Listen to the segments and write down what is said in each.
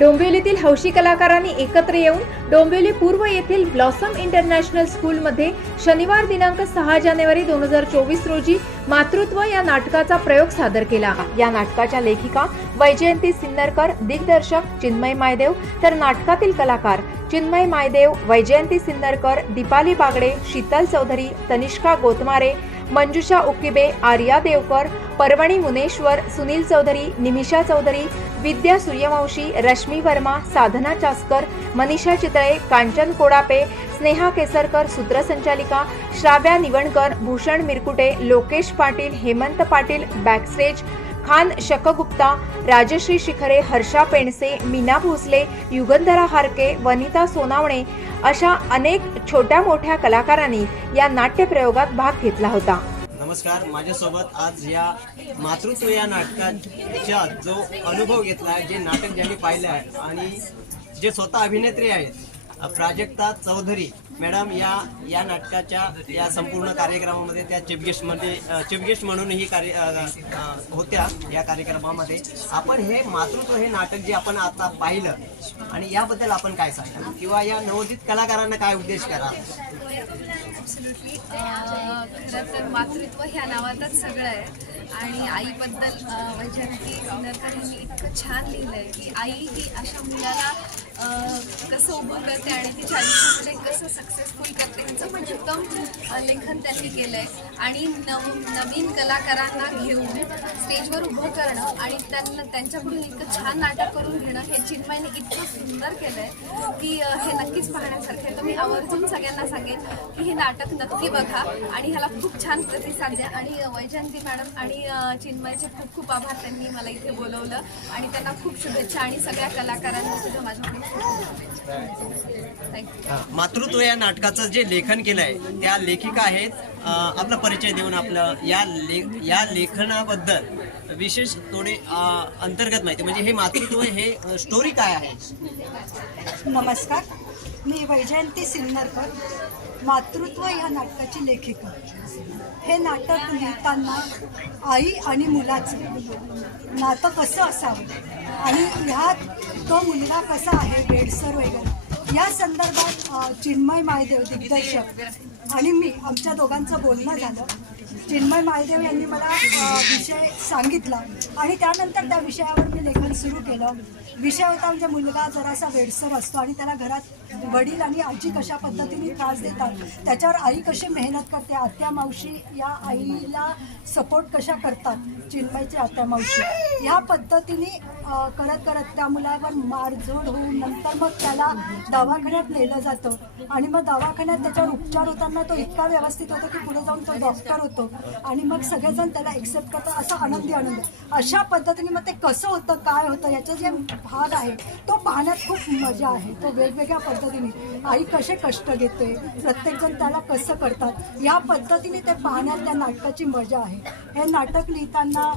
डोंबिवलीतील हौशी कलाकारांनी एकत्र येऊन डोंबिवली पूर्व येथील ब्लॉसम इंटरनॅशनल स्कूलमध्ये शनिवार दिनांक सहा जानेवारी दोन हजार चोवीस रोजी मातृत्व या नाटकाचा प्रयोग सादर केला. या नाटकाच्या लेखिका वैजयंती सिन्नरकर दिग्दर्शक चिन्मय मायदेव तर नाटकातील कलाकार चिन्मय मायदेव वैजयंती सिन्नरकर दीपाली बागडे शीतल चौधरी तनिष्का गोतमारे मंजुषा उकिबे आर्या देवकर परवणी मुनेश्वर सुनील चौधरी निमिषा चौधरी विद्या सूर्यवंशी रश्मी वर्मा साधना चास्कर मनीषा चितळे कांचन कोडापे स्नेहा केसरकर सूत्रसंचालिका श्राव्या निवणकर भूषण मिरकुटे लोकेश पाटील हेमंत पाटील बॅकस्टेज खान शकगुप्ता राजश्री शिखरे हर्षा पेणसे मीना भोसले युगंधरा हारके वनिता सोनावणे अशा अनेक छोट्या मोठ्या कलाकारांनी या नाट्यप्रयोगात भाग घेतला होता. नमस्कार. माझ्यासोबत आज या मातृत्व या नाटकाच्या जो अनुभव घेतला आहे जे नाटक ज्यांनी पाहिलं आहे आणि जे स्वतः अभिनेत्री आहेत प्राजक्ता चौधरी मॅडम या या नाटकाच्या या संपूर्ण कार्यक्रमामध्ये त्या चीफ गेस्टमध्ये म्हणूनही कार्य होत्या या कार्यक्रमामध्ये. आपण हे मातृत्व हे नाटक जे आपण आता पाहिलं आणि याबद्दल आपण काय सांगाल किंवा या नवोदित कलाकारांना काय उद्देश करा? तर मातृत्व ह्या नावातच सगळं आहे. आणि आईबद्दल अं, वैजयंती इतकं छान लिहिलं आहे की आई ही अशा मुलाला अं, आणि ती छान तिच्या आयुष्यामध्ये कसं सक्सेसफुल करते ह्याचं पण उत्तम लेखन त्यांनी केलं आहे आणि नव नवीन कलाकारांना घेऊन स्टेजवर उभं करणं आणि त्यांना त्यांच्याकडून इतकं छान नाटक करून घेणं हे चिन्मयने इतकं सुंदर केलं आहे की हे नक्कीच पाहण्यासारखं आहे. तर मी आवर्जून सगळ्यांना सांगेन की हे नाटक नक्की बघा आणि ह्याला खूप छान प्रतिसाद द्या. आणि वैजयंती मॅडम आणि चिन्मयचे खूप खूप आभार त्यांनी मला इथे बोलवलं आणि त्यांना खूप शुभेच्छा आणि सगळ्या कलाकारांना सुद्धा माझ्याकडून थँक्यू मातृत्व या नाटकाचं जे लेखन केलं आहे त्या लेखिका आहेत आपला परिचय देऊन आपलं या ले या लेखनाबद्दल विशेष थोडे अंतर्गत माहिती. म्हणजे हे मातृत्व हे स्टोरी काय आहे? नमस्कार. मी वैजयंती सिन्नरकर मातृत्व या नाटकाची लेखिका. हे नाटक लिहिताना आई आणि मुलाचं नातं कसं असावं? आणि ह्यात तो मुलगा कसा आहे बेडसर वगैरे? या संदर्भात चिन्मय मायदेव दिग्दर्शक आणि मी आमच्या दोघांचं बोलणं झालं. चिन्मय मायदेव यांनी मला विषय सांगितला आणि त्यानंतर त्या विषयावर मी लेखन सुरू केलं. विषय होता म्हणजे मुलगा जरासा वेडसर असतो आणि त्याला घरात वडील आणि आजी कशा पद्धतीने त्रास देतात त्याच्यावर आई कशी मेहनत करते आत्या मावशी या आईला सपोर्ट कशा करतात चिन्मयची आत्या मावशी ह्या पद्धतीने करत करत त्या मुलावर मारझोड होऊन नंतर मग त्याला दवाखान्यात नेलं जातं. आणि मग दवाखान्यात त्याच्यावर उपचार होताना तो इतका व्यवस्थित होतो की पुढे जाऊन तो डॉक्टर होतो. आणि मग सगळेजण त्याला एक्सेप्ट करतात असा आनंदी आनंद. अशा पद्धतीने मग ते कसं होतं काय होतं याचा जे भाग आहे तो पाहण्यात खूप मजा आहे. तो वेगवेगळ्या पद्धतीने. आई कसे कष्ट घेते प्रत्येकजण त्याला कसं करतात या पद्धतीने ते पाहण्यात त्या नाटकाची मजा आहे. हे नाटक लिहिताना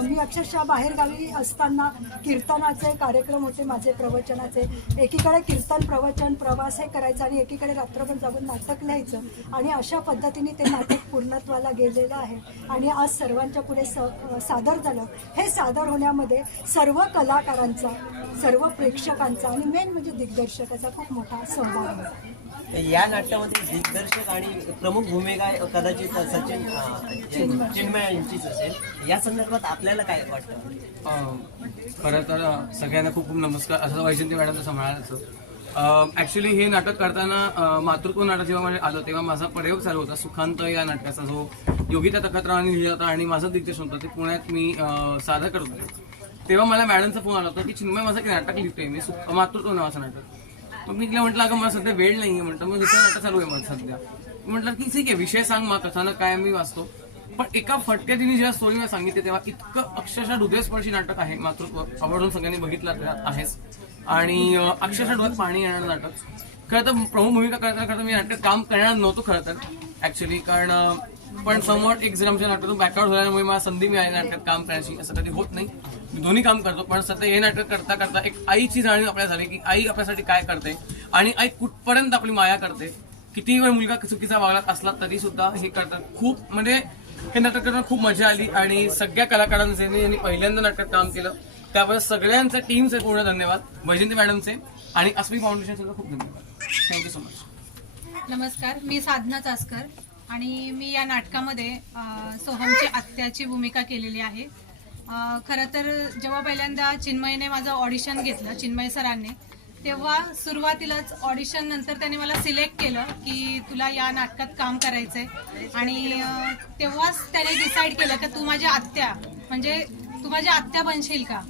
मी अक्षरशः बाहेरगावी असताना कीर्तनाचे कार्यक्रम होते माझे प्रवचनाचे. एकीकडे कीर्तन प्रवचन प्रवास हे करायचं आणि एकीकडे रात्रभर जाऊन नाटक लिहायचं. आणि अशा पद्धतीने ते नाटक पूर्णत्वाला गेलेलं आहे. आणि आज सर्वांच्या पुढे स सादर झालं. हे सादर होण्यामध्ये सर्व कलाकारांचा सर्व प्रेक्षकांचा आणि मेन म्हणजे दिग्दर्शकाचा खूप मोठा सहभाग आहे या नाटकामध्ये दिग्दर्शक आणि प्रमुख भूमिका कदाचित सचिन चिन्मय यांचीच असेल. या संदर्भात आपल्याला काय वाटतं? खरं तर सगळ्यांना खूप खूप नमस्कार. असं वैजंती मॅडमचं सांभाळायचं ॲक्च्युली हे नाटक करताना मातृत्व नाटक जेव्हा मला आलं तेव्हा माझा प्रयोग चालू होता सुखांत या नाटकाचा जो योगिता तखतरावांनी लिहिला होता आणि माझं दिग्दर्शन होतं ते पुण्यात मी सादर करत होतो. तेव्हा मला मॅडमचा फोन आला होता की चिन्मय माझं की नाटक लिहितोय मी सुख- मातृत्व नावाचं नाटक. मग मी तिला म्हटलं अगं मला सध्या वेळ नाही आहे म्हटलं. मग दुसरं नाटक चालू आहे माझं सध्या. म्हटलं की ठीक आहे विषय सांग मग कथानक काय मी वाचतो. पण एका फटक्या तिने जेव्हा स्टोरी मला सांगितली तेव्हा इतकं अक्षरशः हृदयस्पर्शी नाटक आहे मातृत्व. आवडून सगळ्यांनी बघितलं आहेच. आणि अक्षरशः डोळ्यात पाणी येणारं नाटक. खरं तर प्रमुख भूमिका करताना खरं तर मी नाटक काम करणार नव्हतो खरं तर ऍक्च्युली कारण पण समोर एक जर आमच्या नाटकातून बॅकआउट झाल्यामुळे मला संधी मिळाली नाटक काम करण्याची. असं कधी होत नाही. मी दोन्ही काम करतो पण सध्या हे नाटक करता करता एक आईची जाणीव आपल्याला झाली की आई आपल्यासाठी काय करते आणि आई कुठपर्यंत आपली माया करते. किती वेळ मुलगा चुकीचा वागला असला तरी सुद्धा हे करतात. खूप म्हणजे हे नाटक करताना खूप मजा आली आणि सगळ्या कलाकारांचे यांनी पहिल्यांदा नाटकात काम केलं त्याबद्दल सगळ्यांचा टीमचे पूर्ण धन्यवाद. वैजंती मॅडमचे आणि अस्मी फाउंडेशनचे खूप धन्यवाद. थँक्यू सो मच नमस्कार मी साधना चासकर आणि मी या नाटकामध्ये अ, सोहमची आत्याची भूमिका केलेली आहे. खरं तर जेव्हा पहिल्यांदा चिन्मयने माझं ऑडिशन घेतलं चिन्मय सरांनी तेव्हा सुरुवातीलाच ऑडिशन नंतर त्याने मला सिलेक्ट केलं की तुला या नाटकात काम करायचंय. आणि तेव्हाच त्याने डिसाईड केलं की तू माझी आत्या म्हणजे तू माझी आत्या बनशील का?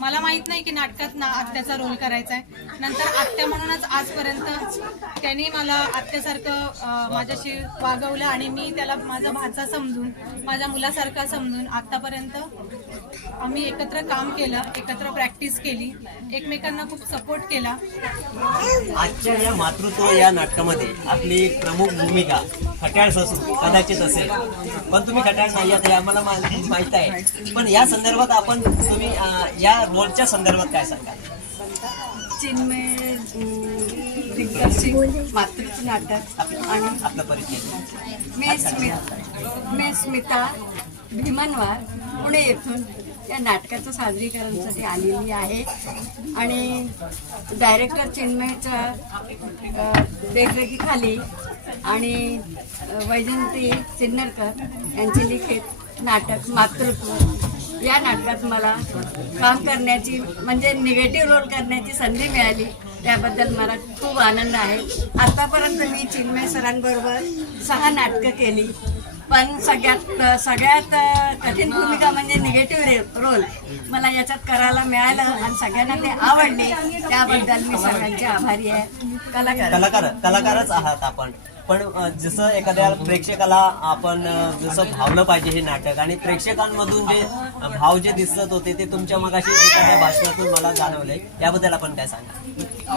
मला माहीत नाही की नाटकात ना आत्याचा रोल करायचा आहे नंतर आत्या म्हणूनच आजपर्यंत त्यांनी मला आत्यासारखं माझ्याशी वागवलं आणि मी त्याला माझा भाचा समजून माझ्या मुलासारखा समजून आतापर्यंत आम्ही एकत्र काम केलं एकत्र प्रॅक्टिस केली. एकमेकांना खूप सपोर्ट केला. आजच्या या मातृत्व या नाटकामध्ये आपली एक प्रमुख भूमिका खट्याळ ससू कदाचित असेल. पण तुम्ही खट्याळ नाही आहात हे आम्हाला मा- माहीत आहे. पण या संदर्भात आपण तुम्ही या रोलच्या संदर्भात काय चिन्मय अं, दिग्दर्शित मातृत्व नाटक आणि आपला परिचय. मी स्मिता मी स्मिता. भीमनवार पुणे येथून या नाटकाचं सादरीकरणसाठी आलेली आहे. आणि डायरेक्टर चिन्मयच्या देखरेखीखाली आणि वैजंती सिन्नरकर यांचे लिखित नाटक मातृत्व या नाटकात मला काम करण्याची म्हणजे निगेटिव्ह रोल करण्याची संधी मिळाली. त्याबद्दल मला खूप आनंद आहे. आतापर्यंत मी चिन्मय सरांबरोबर सहा नाटकं केली. पण सगळ्यात सगळ्यात कठीण भूमिका म्हणजे निगेटिव्ह रोल मला याच्यात करायला मिळालं आणि सगळ्यांना ते आवडले. त्याबद्दल मी सगळ्यांचे आभारी आहे. कलाकार. कलाकार कलाकारच आहात आपण. पण जसं एखाद्या प्रेक्षकाला आपण जसं भावलं पाहिजे हे नाटक आणि प्रेक्षकांमधून जे भाव जे दिसत होते ते तुमच्या मगाशी एखाद्या भाषणातून मला जाणवले याबद्दल आपण काय सांगा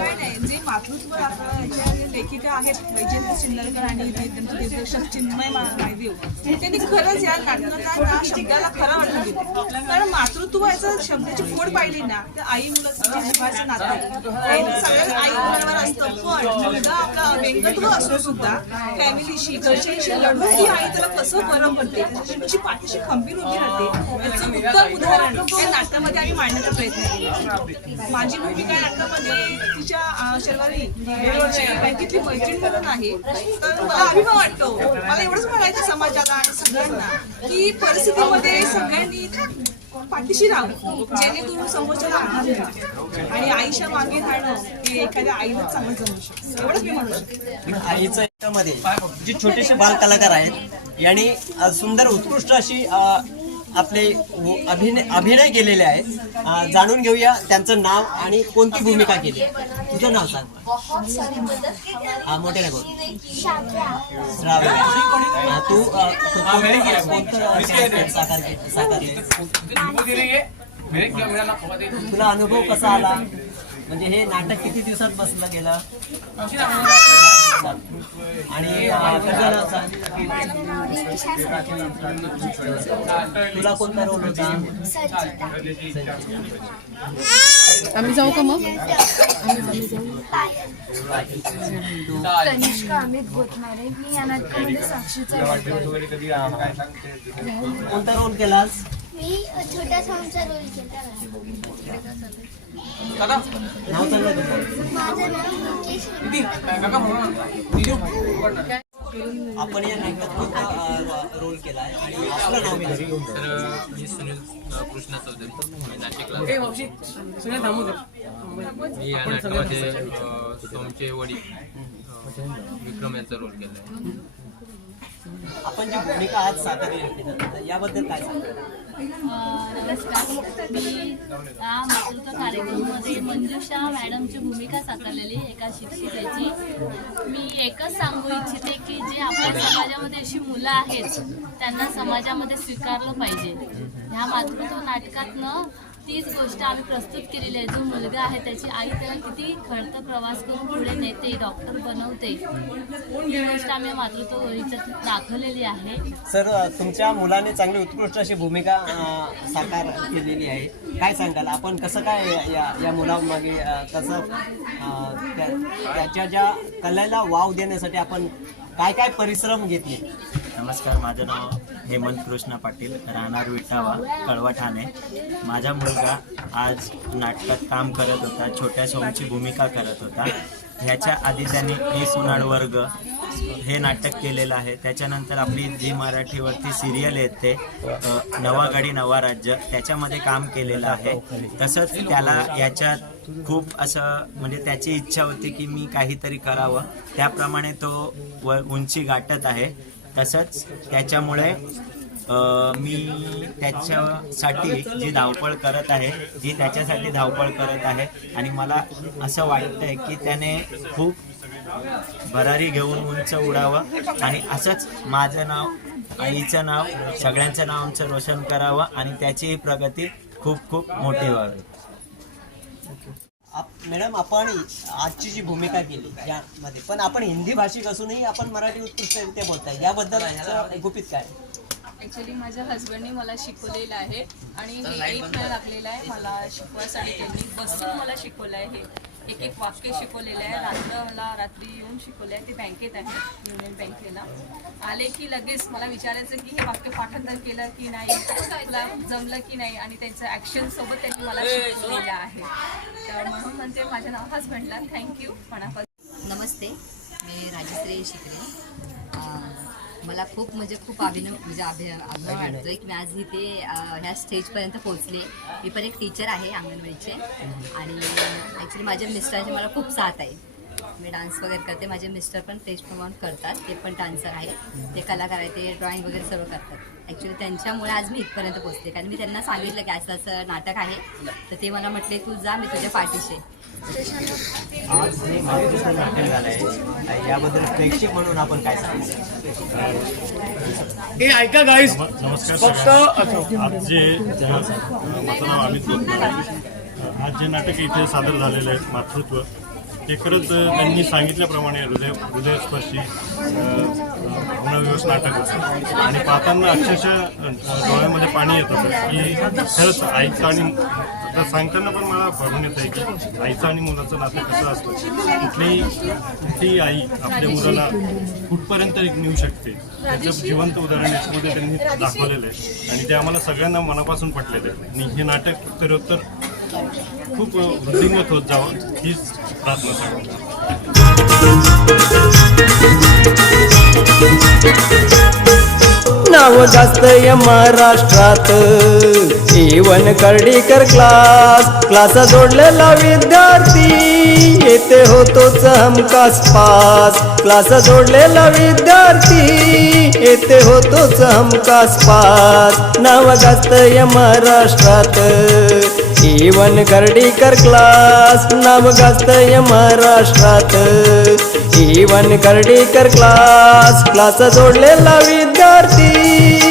लेखिका आहेत वैजयंती सिन्नरकर आणि त्यांचे दिग्दर्शक चिन्मय महादेव त्यांनी खरंच या नाटकाला शब्दाला खरा वाटून दिले. कारण मातृत्व याचा शब्दाची फोड पाहिली ना तर आई मुलाचं जे नातं हे सगळ्यात आई मुलांवर असतं पण मुलगा आपला व्यंगत्व असून सुद्धा फॅमिलीशी घरच्यांशी लढून ती आई त्याला कसं बरं पडते त्याची पाठीशी खंबीर उभी राहते याचं उत्तम उदाहरण या नाटकामध्ये आम्ही मांडण्याचा प्रयत्न केला. माझी भूमिका नाटकामध्ये तिच्या शर्वारी बँकेतली मैत्रीण म्हणून आहे. तर मला अभिमान वाटतो. मला एवढंच म्हणायचं समाजाला आणि सगळ्यांना की परिस्थितीमध्ये सगळ्यांनी पाठीशी राहू जेणेकरून समोरच्याला आधार मिळेल. आणि आईच्या मागे राहणं हे एखाद्या आईला चांगलं जमू शकतं. एवढंच मी म्हणू शकते. आईचं याच्यामध्ये जे छोटेसे बाल कलाकार आहेत यांनी सुंदर उत्कृष्ट अशी आपले अभिनय अभिनय केलेले आहेत. जाणून घेऊया त्यांचं नाव आणि कोणती भूमिका केली तुझं नाव सांग. हा मोठे नको श्राव्य अ, तू तुला अनुभव कसा आला? म्हणजे हे नाटक किती दिवसात बसलं गेलं? आणि तुला कोणता रोल होता? आम्ही जाऊ का मग? तनिष्का अमित बोतमारे मी या नाटकामध्ये साक्षीचा role करते. कोणता रोल केलास? मी छोट्या सामचा रोल केला. माझं नाव मुकेश. आपण या नाटकात रोल केलाय आणि आपलं नाव काय? तर मी सुनील कृष्णा चौधरी. मी नाशिकला मी या नाटकामध्ये सोमचे वडील विक्रम यांचा रोल केला आपण जी भूमिका आज साकारली याबद्दल काय नमस्कार. मी या मातृत्व कार्यक्रमामध्ये मंजुषा मॅडमची भूमिका साकारलेली एका शिक्षिकेची. मी एकच सांगू इच्छिते की जे आपल्या समाजामध्ये अशी मुलं आहेत त्यांना समाजामध्ये स्वीकारलं पाहिजे. ह्या मातृत्व नाटकातनं तीच गोष्ट आम्ही प्रस्तुत केलेली आहे. जो मुलगा आहे त्याची आई त्याला किती खडतर प्रवास करून पुढे नेते डॉक्टर बनवते. ही गोष्ट आम्ही मातृत्व ह्याच्यात दाखवलेली आहे. सर तुमच्या मुलाने चांगली उत्कृष्ट अशी भूमिका अ, साकार केलेली आहे. काय सांगाल? आपण कसं काय या या मुलामागे अ, कसं अ, त्या- त्याच्या ज्या कलेला वाव देण्यासाठी आपण काय काय परिश्रम घेतले? नमस्कार माझं नाव हेमंत कृष्ण पाटील राहणार विटावा कळवा ठाणे. माझा मुलगा आज नाटकात काम करत होता छोट्या सोमची भूमिका करत होता. ह्याच्या आधी त्यांनी एक उन्हाळ वर्ग हे नाटक केलेलं आहे. त्याच्यानंतर आपली जी मराठीवरती सिरियल येते नवा गाडी नवा राज्य. त्याच्यामध्ये काम केलेलं आहे. तसंच त्याला याच्यात खूप असं म्हणजे त्याची इच्छा होती की मी काहीतरी करावं. त्याप्रमाणे तो व उंची गाठत आहे. तसंच त्याच्यामुळे मी त्याच्यासाठी जी धावपळ करत आहे जी त्याच्यासाठी धावपळ करत आहे आणि मला असं वाटतंय की त्याने खूप भरारी घेऊन उंच उडावं आणि असंच माझं नाव आईचं नाव सगळ्यांचं नाव आमचं रोशन करावं आणि त्याचीही प्रगती खूप खूप मोठी व्हावी. मॅडम आपण आजची जी भूमिका केली यामध्ये पण आपण हिंदी भाषिक असूनही आपण मराठी उत्कृष्टरित्या बोलताय. याबद्दल गुपित काय? ॲक्च्युली माझ्या हस्बंडने मला शिकवलेलं आहे आणि हे एक वेळ लागलेला आहे मला शिकवायसाठी त्यांनी बसून मला शिकवलं आहे हे. एक एक वाक्य शिकवलेलं आहे. रात्र मला रात्री येऊन शिकवलं आहे ते बँकेत आहे युनियन बँकेला. आले की लगेच मला विचारायचं की हे वाक्य पाठांतर केलं की नाही? तुला जमलं की नाही? आणि त्यांचं ॲक्शन सोबत त्यांनी मला शिकवलेलं आहे. तर म्हणून म्हणते माझ्या नाव हस्बंडला. थँक्यू मनापासून. नमस्ते. मी राजश्री शिकरे अं, मला खूप म्हणजे खूप अभिनव म्हणजे अभि अभिमान वाटतोय की मी आज इथे ह्या स्टेजपर्यंत पोहोचले. मी पण एक टीचर आहे अंगणवाडीचे. आणि ॲक्च्युली माझ्या मिस्टरांची मला खूप साथ आहे. मी डान्स वगैरे करते. माझे मिस्टर पण स्टेज परफॉर्म करतात. ते पण डान्सर आहे ते कलाकार आहे ते ड्रॉइंग वगैरे सर्व करतात. ॲक्च्युली त्यांच्यामुळे आज मी इथपर्यंत पोहोचते. कारण मी त्यांना सांगितलं की असं असं नाटक आहे. तर ते मला म्हटले तू जा मी तुझ्या पाठीशी. आज जे मातृत्व नाटक झालं आहे. याबद्दल प्रेक्षक म्हणून आपण काय सांगायचं ऐका गाईस नमस्कार सगळ्यांना. आज जे माझं नाव अमित आज जे नाटक इथे सादर झालेलं आहे मातृत्व हे खरंच त्यांनी सांगितल्याप्रमाणे हृदय हृदयस्पर्शी भावनाविवश नाटक असतं. आणि पाहताना अक्षरशः डोळ्यामध्ये पाणी येत. होतं की खरंच आईचं आणि तर सांगताना पण मला भरून येत आहे की आईचं आणि मुलाचं नातं कसं असतं? कुठलीही कुठलीही आई आपल्या मुलाला कुठपर्यंत नेऊ शकते? त्याचं जिवंत उदाहरण याच्यामध्ये त्यांनी दाखवलेलं आहे. आणि ते आम्हाला सगळ्यांना मनापासून पटलेलं आहे. आणि हे नाटक उत्तरोत्तर खूप वृद्धिंगत होत जावं. हीच प्रार्थना सांगतो नाव जास्त या महाराष्ट्रात. जीवन कर्डीकर क्लास क्लास जोडलेला विद्यार्थी. येथे होतोच हमखास पास. क्लास जोडलेला विद्यार्थी. येथे होतोच हमकास पास. नाव जास्त या महाराष्ट्रात. इवन कर्डीकर क्लास नाव गाजत या महाराष्ट्रात. इवन कर्डीकर क्लास क्लास जोडलेला विद्यार्थी.